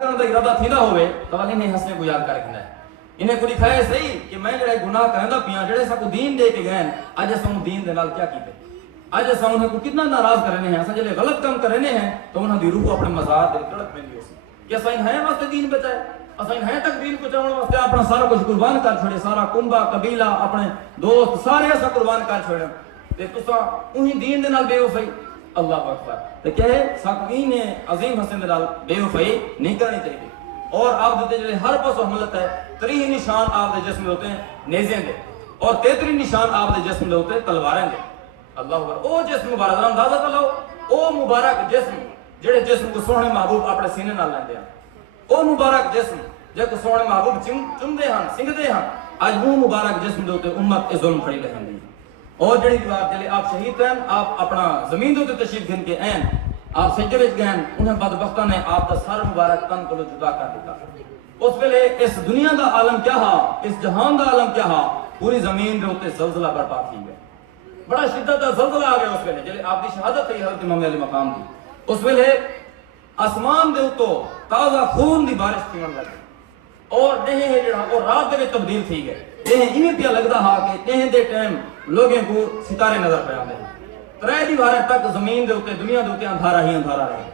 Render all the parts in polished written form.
کرنے کا ارادہ تھیندا ہوئے تو انہیں ہنسنے کو یاد کر رکھنا ہے. انہیں کو لکھا ہے صحیح کہ میں جڑے گناہ کرندا پیاں جڑے سا کو دین دے کے گئے اج اساں دین دے نال کیا کیتے اج اساں انہیں کو کتنا ناراض کرنے ہیں. اساں جڑے غلط کام کرنے ہیں تو انہاں دی روح اپنے مزار دے تڑپ پیندی ہوسی کہ اساں ہیں واسطے دین بچائے اساں ہیں تک دین پہنچاون واسطے اپنا سارا کچھ قربان کر چھوڑے سارا کنبہ قبیلہ اپنے دوست سارے اساں قربان کر چھوڑے تے تساں انہی دین دے نال بے وفائی اللہ اکبر تے کہے ساکین عظیم حسن دے نال بے وفائی نہیں کرنی چاہیے. اور آپ دے جڑے ہر پاسوں حملت ہے 30 نشان آپ دے جسم دے ہوتے ہیں نیزیں دے اور 33 نشان آپ دے جسم دے ہوتے ہیں تلواریں دے. اللہ اکبر او جسم مبارک دا اندازہ کر لو او مبارک جسم جڑے جسم کو سونے محبوب اپنے سینے نال لیندے ہیں او مبارک جسم جے کو سونے محبوب چمدے ہن سنگدے ہن اج وہ مبارک جسم دے ہوتے امت اے ظلم کھڑی رہندی. اور جڑی دیوار جلے آپ شہید ہیں آپ اپنا زمین دے تشریف گھن کے این آپ سجدے وچ گئے انہیں بدبختاں نے آپ دا سر مبارک تن کو جدا کر دیتا. اس ویلے اس دنیا دا عالم کیا ہا اس جہان دا عالم کیا ہا پوری زمین دے اوتے زلزلہ برپا تھی گیا بڑا شدت دا زلزلہ آ گیا. اس ویلے جلے آپ دی شہادت ہے حضرت امام علی مقام دی اس ویلے آسمان دے اوتوں تازہ خون دی بارش تھین لگی اور دہیں جڑا اور رات دے وچ تبدیل تھی گئے. دہیں ایویں پیا لگدا ہا کہ دہیں دے ٹائم لوگوں کو ستارے نظر پہ آندے ترے دیواریں تک زمین دے اوتے دنیا دے اوتے اندھارا ہی اندھارا رہے.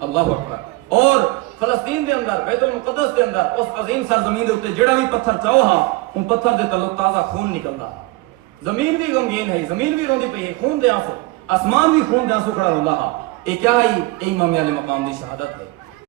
اللہ اکبر. اور فلسطین دے اندر بیت المقدس دے اندر اس عظیم سرزمین دے اوتے جڑا بھی پتھر چاہو ہا ان پتھر دے تلوں تازہ خون نکلدا. زمین بھی غمگین ہے زمین بھی روندی پئی ہے خون دے آنسو آسمان بھی خون دے آنسو کھڑا روندا ہا. یہ کیا ہے؟ امام علی مقام دی شہادت ہے.